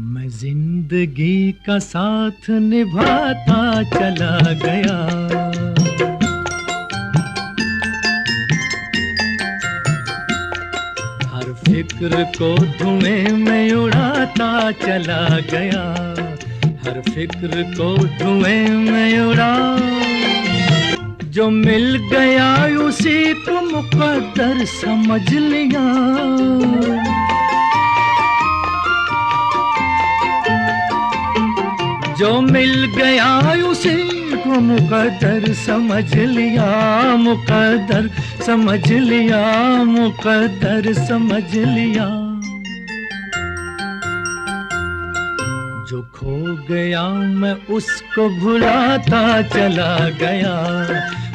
मैं ज़िंदगी का साथ निभाता चला गया। हर फ़िक्र को धुएँ में उड़ाता चला गया। हर फ़िक्र को धुएँ में उड़ा। जो मिल गया उसी को मुकद्दर समझ लिया। जो मिल गया उसी को मुकदर समझ लिया मुकदर समझ लिया मुकदर समझ लिया। जो खो गया मैं उसको भुलाता चला गया।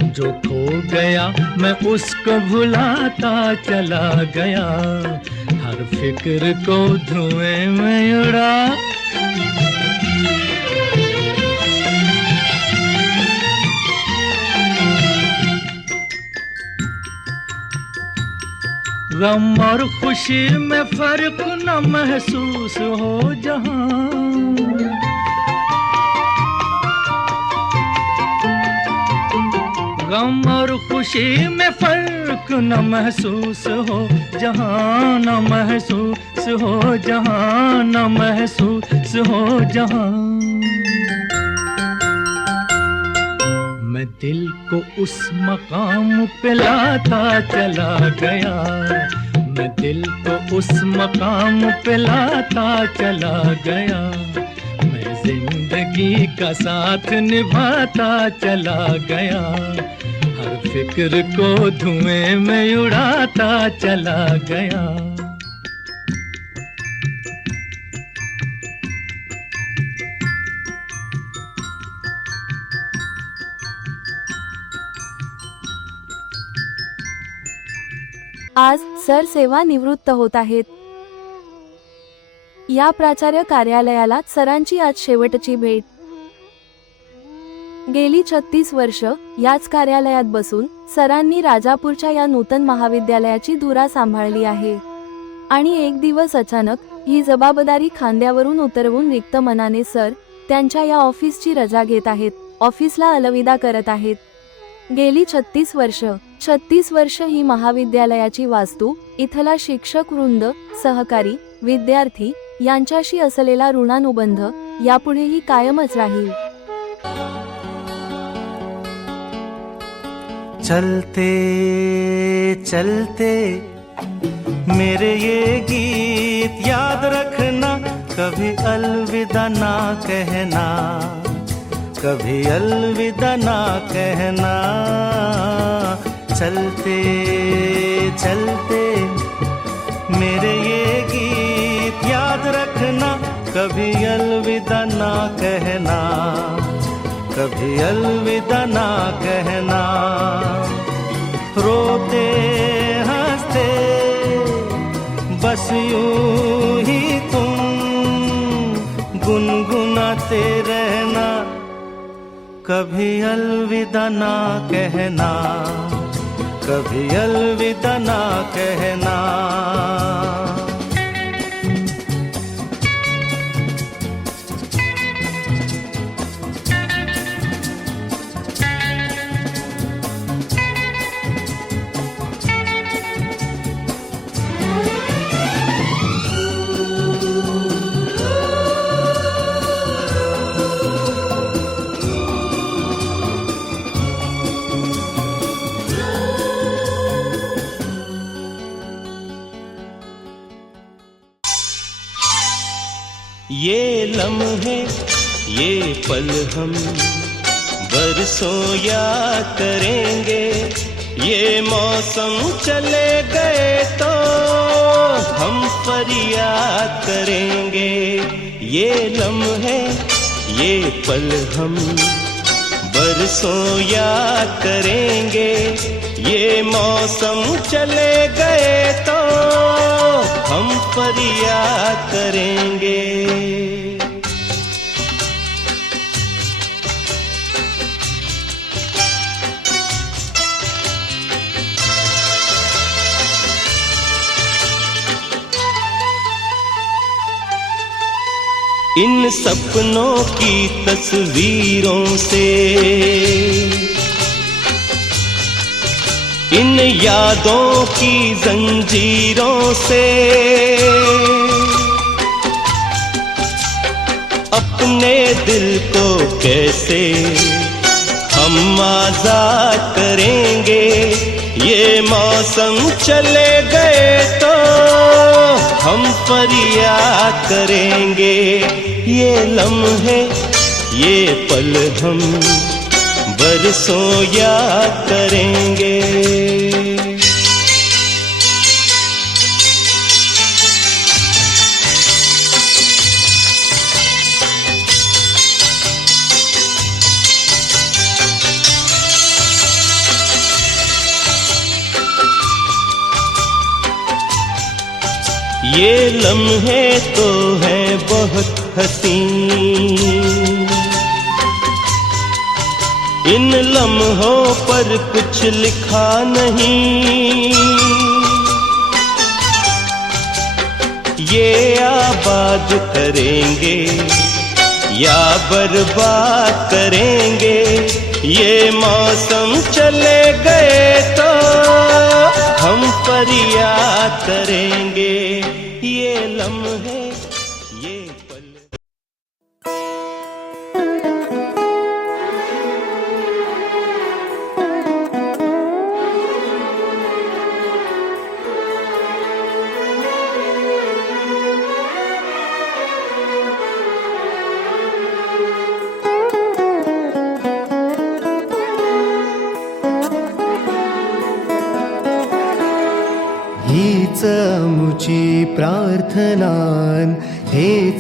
जो खो गया मैं उसको भुलाता चला गया। हर फ़िक्र को धुएँ में उड़ा। गम और खुशी में फ़र्क न महसूस हो जहाँ। गम और खुशी में फ़र्क न महसूस हो जहाँ, न महसूस हो जहाँ, न महसूस हो जहाँ। मैं दिल को उस मकाम पे लाता चला गया। मैं दिल को उस मकाम पे लाता चला गया। मैं ज़िंदगी का साथ निभाता चला गया। हर फ़िक्र को धुएँ में उड़ाता चला गया। आज सर सेवा निवृत्त होत आहेत. या प्राचार्य कार्यालयाला सरांची आज शेवटची भेट. गेली छत्तीस वर्ष याच कार्यालयात बसून सरांनी राजापूरच्या या नूतन महाविद्यालयाची धुरा सांभाळली आहे. आणि एक दिवस अचानक ही जबाबदारी खांद्यावरून उतरवून रिक्त मनाने सर त्यांच्या या ऑफिसची रजा घेत आहेत ऑफिसला अलविदा करत आहेत. गेली छत्तीस वर्ष छत्तीस वर्ष ही महाविद्यालयाची वास्तू इथला शिक्षक वृंद सहकारी विद्यार्थी यांच्याशी असलेला ऋणानुबंध यापुढेही कायमच राहील. चलते चलते मेरे ये गीत याद रखना कभी अलविदा ना कहना कभी अलविदा ना कहना। चलते चलते, मेरे ये गीत याद रखना, कभी अलविदा ना कहना, कभी अलविदा ना कहना। रोते, हँसते, बस यूँ ही तुम, गुनगुनाते रहना, कभी अलविदा ना कहना। कभी अलविदा ना कहना। लम्हे ये पल हम बरसों याद करेंगे। ये मौसम चले गए तो हम फरियाद करेंगे। ये लम्हे, ये पल हम बरसों याद करेंगे। ये मौसम चले गए तो हम फरियाद करेंगे। इन सपनों की तस्वीरों से। इन यादों की जंजीरों से। अपने दिल को कैसे हम आज़ाद करेंगे? ये मौसम चले गए तो हम फरियाद करेंगे। ये लम्हे ये पल हम बरसों याद करेंगे। ये लम्हे तो हैं बहुत हसीन इन लम्हों पर कुछ लिखा नहीं। ये आबाद करेंगे, या बर्बाद करेंगे, ये मौसम चले गए तो हम फरियाद करेंगे। ये लम्हे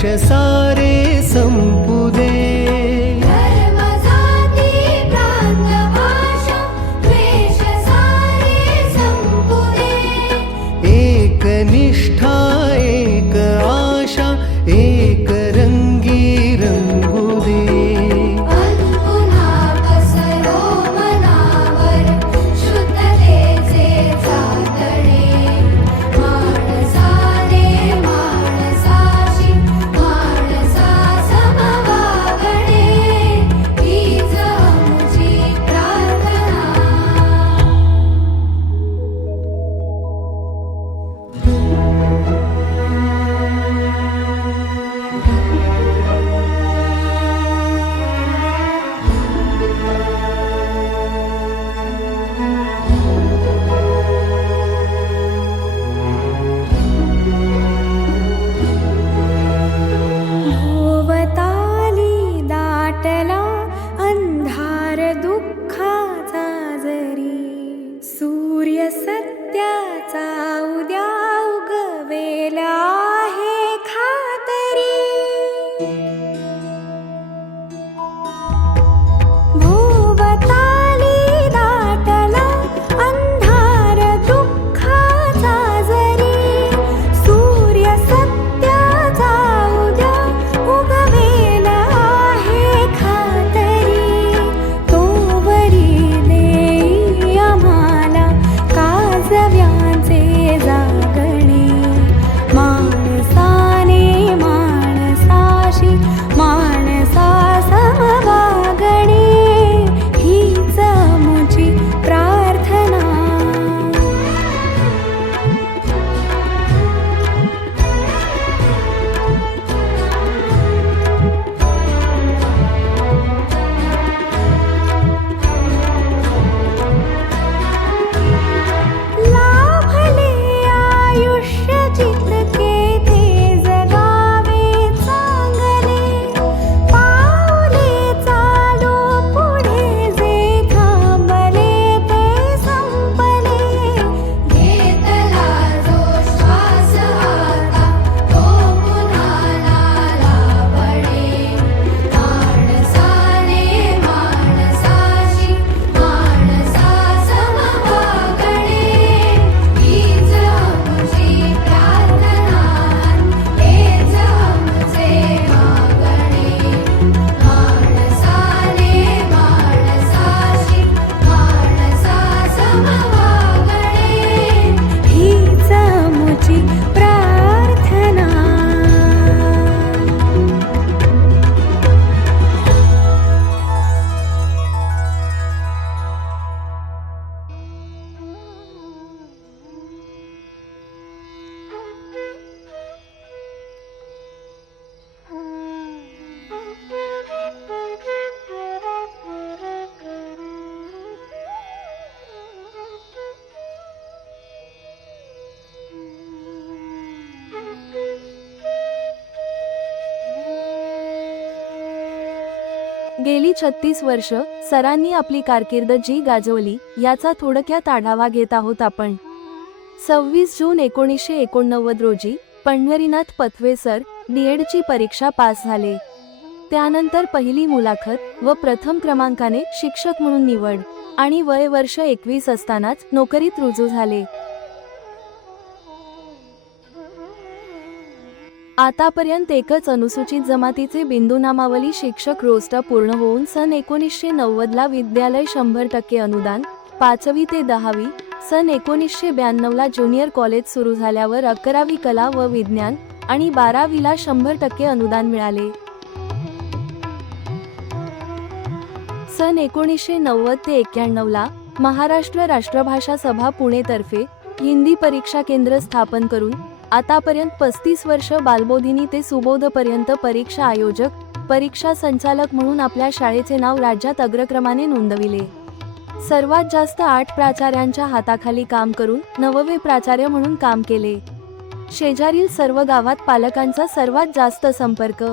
द्वेष सारे गेली छत्तीस वर्ष सरांनी आपली कारकीर्द जी गाजवली याचा थोडक्यात आढावा घेत आहोत आपण. सव्वीस जून एकोणीसशे एकोणनव्वद रोजी पंढरीनाथ पथवे सर डीएडची परीक्षा पास झाले. त्यानंतर पहिली मुलाखत व प्रथम क्रमांकाने शिक्षक म्हणून निवड आणि वय वर्ष एकवीस असतानाच नोकरीत रुजू झाले. आतापर्यंत एकच अनुसूचित जमातीचे बिंदू नामावली शिक्षक रोस्टर पूर्ण होऊन सन एकोणीसशे नव्वदला विद्यालय शंभर टक्के अनुदान पाचवी ते दहावी सन एकोणीसशे ब्याण्णवला ज्युनियर कॉलेज सुरू झाल्यावर अकरावी कला व विज्ञान आणि बारावीला शंभर टक्के अनुदान मिळाले. सन एकोणीसशे नव्वद ते एक्क्याण्णवला महाराष्ट्र राष्ट्रभाषा सभा पुणेतर्फे हिंदी परीक्षा केंद्र स्थापन करून आतापर्यंत पस्तीस वर्ष बालबोधिनी ते सुबोधपर्यंत परीक्षा आयोजक परीक्षा संचालक म्हणून आपल्या शाळेचे नाव राज्यात अग्रक्रमाने नोंदविले. सर्वात जास्त आठ प्राचार्यांच्या हाताखाली काम करून नववे प्राचार्य म्हणून काम केले. शेजारील सर्व गावात पालकांचा सर्वात जास्त संपर्क.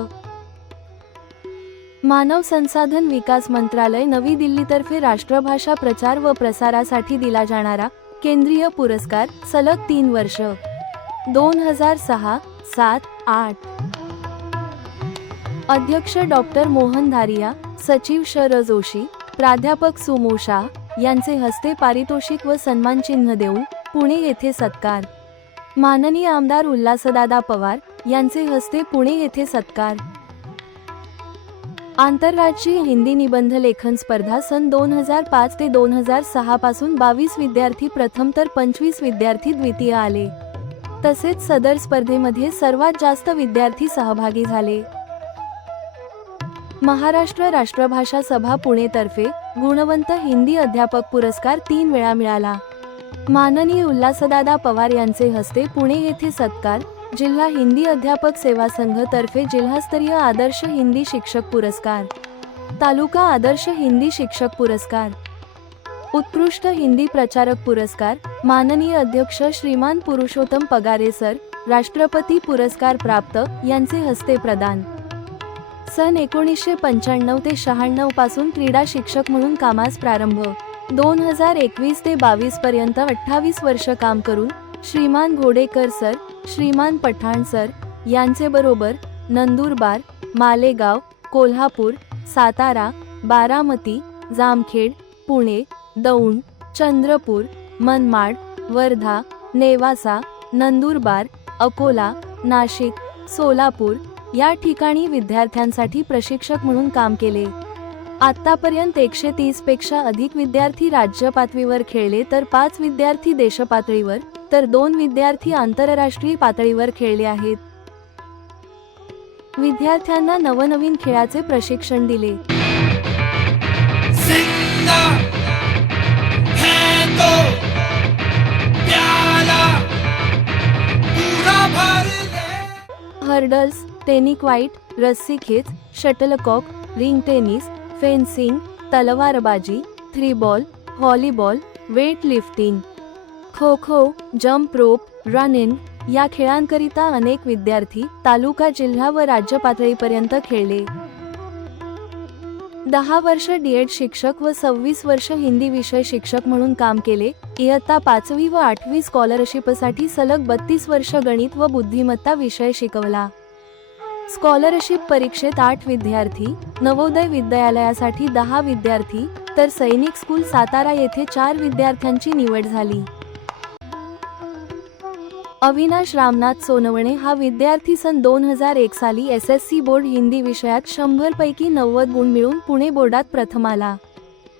मानव संसाधन विकास मंत्रालय नवी दिल्लीतर्फे राष्ट्रभाषा प्रचार व प्रसारासाठी दिला जाणारा केंद्रीय पुरस्कार सलग तीन वर्ष. दोन हजार सहा सात आठ. अध्यक्ष डॉक्टर मोहन धारिया सचिव शर जोशी प्राध्यापक सुमो शाह यांचे हस्ते पारितोषिक व सन्मान चिन्ह देऊन पुणे येथे सत्कार. माननीय आमदार उल्हासदादा पवार यांचे हस्ते पुणे येथे सत्कार. आंतरराज्यीय हिंदी निबंध लेखन स्पर्धा सन दोन हजार पाच ते दोन हजार सहा पासून बावीस विद्यार्थी प्रथम तर पंचवीस विद्यार्थी द्वितीय आले. तसेच सदर स्पर्धेमध्ये सर्वात जास्त विद्यार्थी सहभागी झाले. महाराष्ट्र राष्ट्रभाषा सभा पुणेतर्फे गुणवंत हिंदी अध्यापक पुरस्कार तीन वेळा मिळाला. माननीय उल्हासदादा पवार यांचे हस्ते पुणे येथे सत्कार जिल्हा हिंदी अध्यापक सेवा संघ तर्फे जिल्हास्तरीय आदर्श हिंदी शिक्षक पुरस्कार तालुका आदर्श हिंदी शिक्षक पुरस्कार उत्कृष्ट हिंदी प्रचारक पुरस्कार माननीय अध्यक्ष श्रीमान पुरुषोत्तम पगारे सर राष्ट्रपती पुरस्कार प्राप्त यांचे हस्ते प्रदान. सन एकोणीसशे पंच्याण्णव ते शहाण्णवपासून क्रीडा शिक्षक म्हणून कामास प्रारंभ. दोन हजार एकवीस ते बावीस पर्यंत अठ्ठावीस वर्ष काम करून श्रीमान घोडेकर सर श्रीमान पठाण सर यांचे बरोबर नंदुरबार मालेगाव कोल्हापूर सातारा बारामती जामखेड पुणे दौंड चंद्रपूर मनमाड वर्धा नेवासा नंदुरबार अकोला नाशिक सोलापूर या ठिकाणी विद्यार्थ्यांसाठी प्रशिक्षक म्हणून काम केले. आतापर्यंत एकशे तीसपेक्षा अधिक विद्यार्थी राज्य पातळीवर खेळले तर पाच विद्यार्थी देशपातळीवर तर दोन विद्यार्थी आंतरराष्ट्रीय पातळीवर खेळले आहेत. विद्यार्थ्यांना नवनवीन खेळाचे प्रशिक्षण दिले. हर्डल्स टेनिक वाईट रस्सी खेच शटलकॉक रिंग टेनिस फेन्सिंग तलवारबाजी three ball volleyball weight lifting kho kho jump rope running या खेळांकरिता अनेक विद्यार्थी तालुका जिल्हा व राज्य पातळीपर्यंत खेळले. दहा वर्ष डीएड शिक्षक व सव्वीस वर्ष हिंदी विषय शिक्षक म्हणून काम केले. इयत्ता पाचवी व आठवी स्कॉलरशिपसाठी सलग बत्तीस वर्ष गणित व बुद्धिमत्ता विषय शिकवला. स्कॉलरशिप परीक्षेत आठ विद्यार्थी नवोदय विद्यालयासाठी दहा विद्यार्थी तर सैनिक स्कूल सातारा येथे चार विद्यार्थ्यांची निवड झाली. अविनाश रामनाथ सोनवणे हा विद्यार्थी सन दोन हजार एक साली S S C board Hindi विषयात शंभर पैकी नव्वद गुण मिळून पुणे बोर्डात प्रथम आला.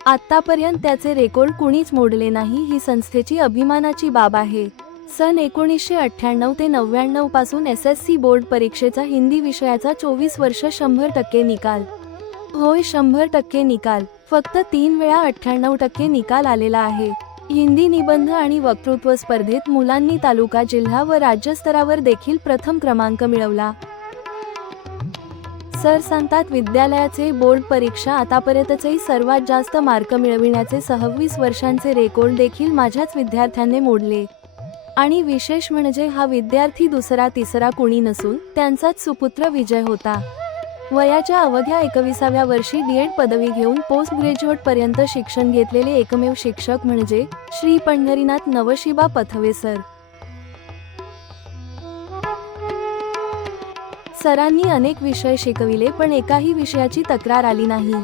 आतापर्यंत त्याचे रेकॉर्ड कुणीच मोडले नाही ही संस्थेची अभिमानाची बाब आहे. सन एकोणीसशे अठ्ठ्याण्णव ते नव्याण्णवपासून एस एस सी बोर्ड परीक्षेचा हिंदी विषयाचा चोवीस वर्ष शंभर टक्के निकाल. होय शंभर टक्के निकाल. फक्त तीन वेळा अठ्ठ्याण्णव टक्के निकाल आलेला आहे. हिंदी निबंध आणि वक्तृत्व स्पर्धेत मुलांनी तालुका जिल्हा व राज्यस्तरावर देखील प्रथम क्रमांक मिळवला. सर सांगतात विद्यालयाचे बोर्ड परीक्षा आतापर्यंतचे सर्वात जास्त मार्क मिळविण्याचे सहावीस वर्षांचे रेकॉर्ड देखील माझ्याच विद्यार्थ्यांनी मोडले. आणि विशेष म्हणजे हा विद्यार्थी दुसरा तिसरा कुणी नसून त्यांचाच सुपुत्र विजय होता. वयाच्या अवघ्या एकविसाव्या वर्षी डीएड पदवी घेऊन पोस्ट ग्रॅज्युएट पर्यंत शिक्षण घेतलेले एकमेव शिक्षक म्हणजे श्री पंढरीनाथ नवशिबा पथवे सर. सरांनी अनेक विषय शिकविले पण एकाही विषयाची तक्रार आली नाही.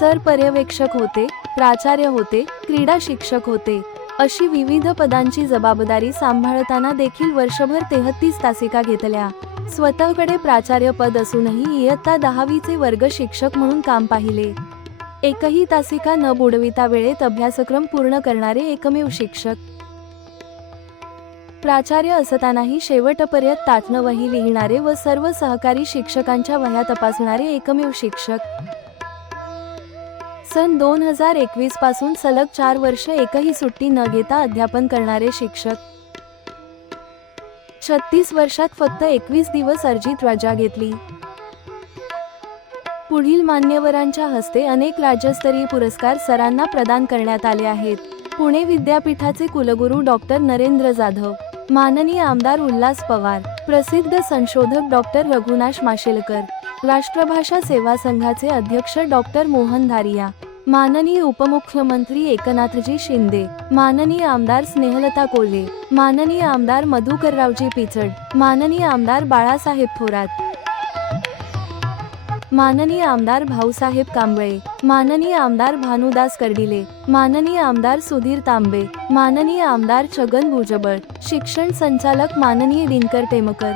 सर पर्यवेक्षक होते प्राचार्य होते क्रीडा शिक्षक होते. अशी विविध पदांची जबाबदारी सांभाळताना देखील वर्षभर तेहतीस तासिका घेतल्या. स्वतःकडे प्राचार्य पद असूनही इयत्ता दहावीचे वर्ग शिक्षक म्हणून काम पाहिले. एकही तासिका न बुडविता वेळेत अभ्यासक्रम पूर्ण करणारे एकमेव शिक्षक. प्राचार्य असतानाही शेवटपर्यंत ताटणं वही लिहिणारे व सर्व सहकारी शिक्षकांच्या वह्या तपासणारे एकमेव शिक्षक. सन दोन हजार एकवीसपासून सलग चार वर्ष एकही सुट्टी न घेता अध्यापन करणारे शिक्षक. छत्तीस वर्षात फक्त एकवीस दिवस अर्जित रजा घेतली. पुढील मान्यवरांच्या हस्ते अनेक राज्यस्तरीय पुरस्कार सरांना प्रदान करण्यात आले आहेत. पुणे विद्यापीठाचे कुलगुरू डॉक्टर नरेंद्र जाधव माननीय आमदार उल्हास पवार प्रसिद्ध संशोधक डॉक्टर रघुनाश माशेलकर राष्ट्रभाषा सेवा संघाचे अध्यक्ष डॉक्टर मोहन धारिया माननीय उपमुख्यमंत्री एकनाथजी शिंदे माननीय आमदार स्नेहलता कोल्हे माननीय आमदार मधुकररावजी पिचड माननीय आमदार बाळासाहेब थोरात माननीय आमदार भाऊसाहेब कांबळे माननीय आमदार भानुदास कर्डिले माननीय आमदार सुधीर तांबे माननीय आमदार छगन भुजबळ शिक्षण संचालक माननीय दिनकर टेमकर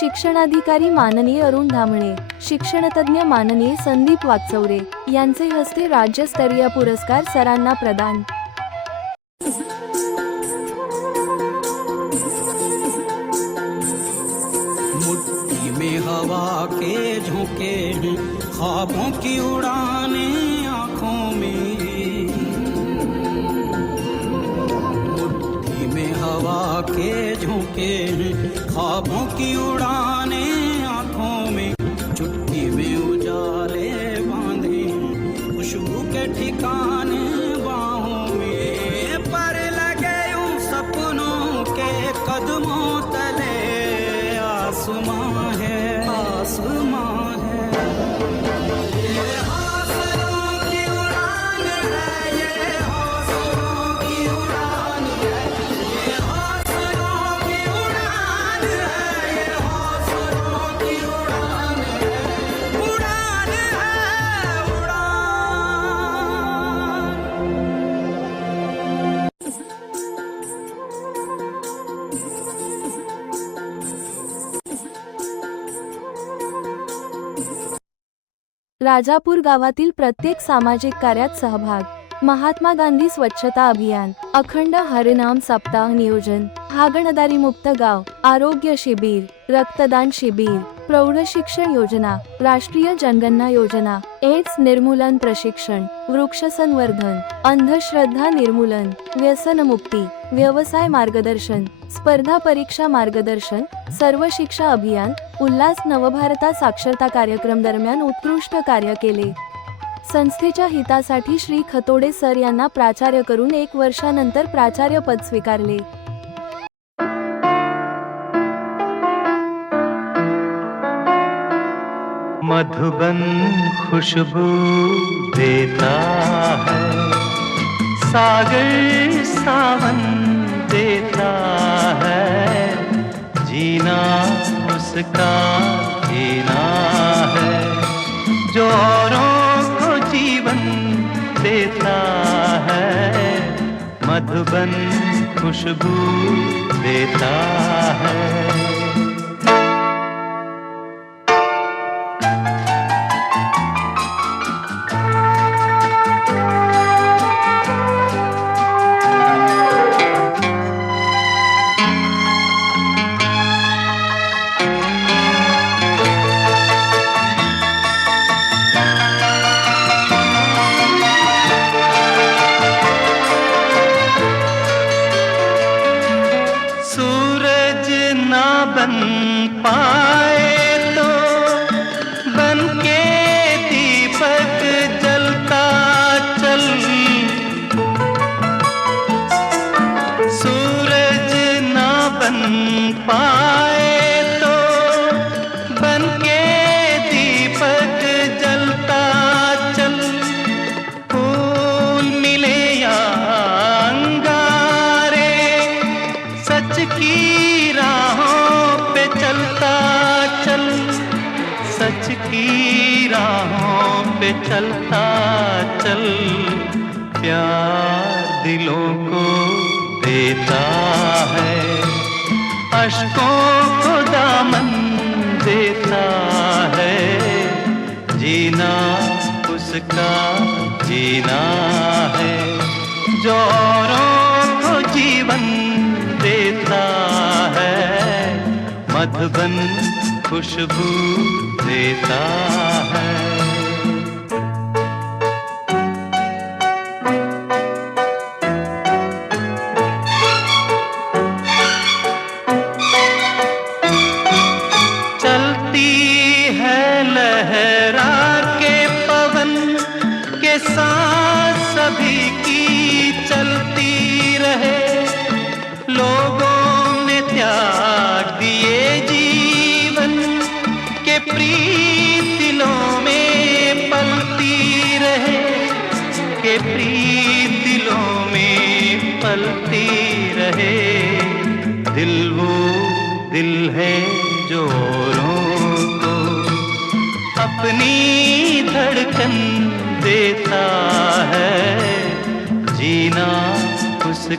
शिक्षणाधिकारी माननीय अरुण धामणे शिक्षणतज्ञ माननीय संदीप वाचवरे यांचे हस्ते राज्यस्तरीय पुरस्कार सरांना प्रदान. में हवा के झोंके हैं ख्वाबों की उड़ाने आंखों में। मुट्ठी में हवा के झोंके हैं ख्वाबों की उड़ाने राजापूर गावातील प्रत्येक सामाजिक कार्यात सहभाग. महात्मा गांधी स्वच्छता अभियान अखंड हरिनाम सप्ताह नियोजन हागणदारी मुक्त गाव आरोग्य शिबिर रक्तदान शिबिर प्रौढ शिक्षण योजना राष्ट्रीय जनगणना योजना एड्स निर्मूलन प्रशिक्षण वृक्ष संवर्धन अंधश्रद्धा निर्मूलन व्यसनमुक्ती व्यवसाय मार्गदर्शन स्पर्धा परीक्षा मार्गदर्शन सर्व शिक्षा अभियान उल्हास नवभारता साक्षरता कार्यक्रम दरम्यान उत्कृष्ट कार्य केले. संस्थेच्या हितासाठी श्री खतोडे सर यांना प्राचार्य करून एक वर्षानंतर प्राचार्य पद स्वीकारले. मधुबन खुशबू देता है सागर सावन देता है जीना उसका जीना है जो औरों को जीवन देता है मधुबन खुशबू देता है। चलता चल, प्यार दिलों को देता है। अशकों को दामन देता है। जीना उसका जीना है। जो औरों को जीवन देता है, मधुबन खुशबू देता है।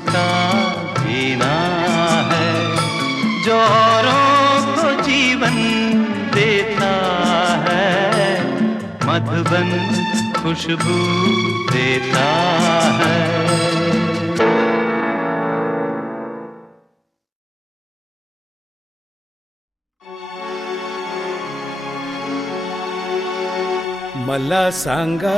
उसका जीना है। जो औरों को जीवन देता है, मधुबन खुशबू देता है। मला सांगा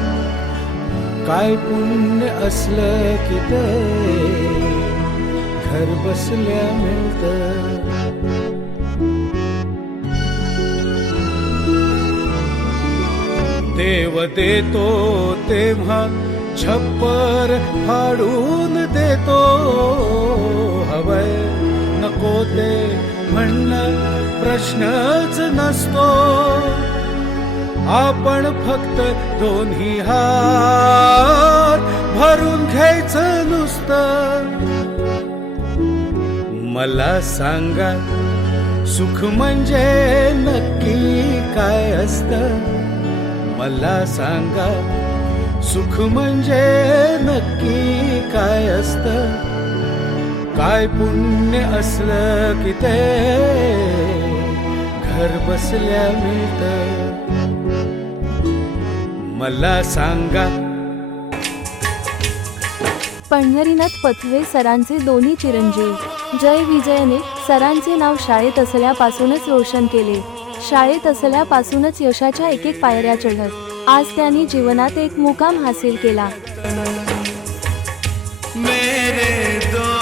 काय पुण्य असलं की ते घर बसल्या मिळत. देव देतो तेव्हा छप्पर फाडून देतो. हवय नको ते म्हणणं प्रश्नच नसतो. आपण फक्त दोन्ही हात भरून घ्यायचं नुसतं. मला सांगा सुख म्हणजे नक्की काय असतं? मला सांगा सुख म्हणजे नक्की काय असतं? काय पुण्य असलं की ते? घर बसल्या मिळतं. मला सांगा. पंढरीनाथ पथवे सरांचे दोन्ही चिरंजीव. जय विजयने सरांचे नाव शाळेत असल्यापासूनच रोशन केले. शाळेत असल्यापासूनच यशाच्या एक एक पायऱ्या चढत. आज त्यांनी जीवनात एक मुकाम हासिल केला. मेरे दो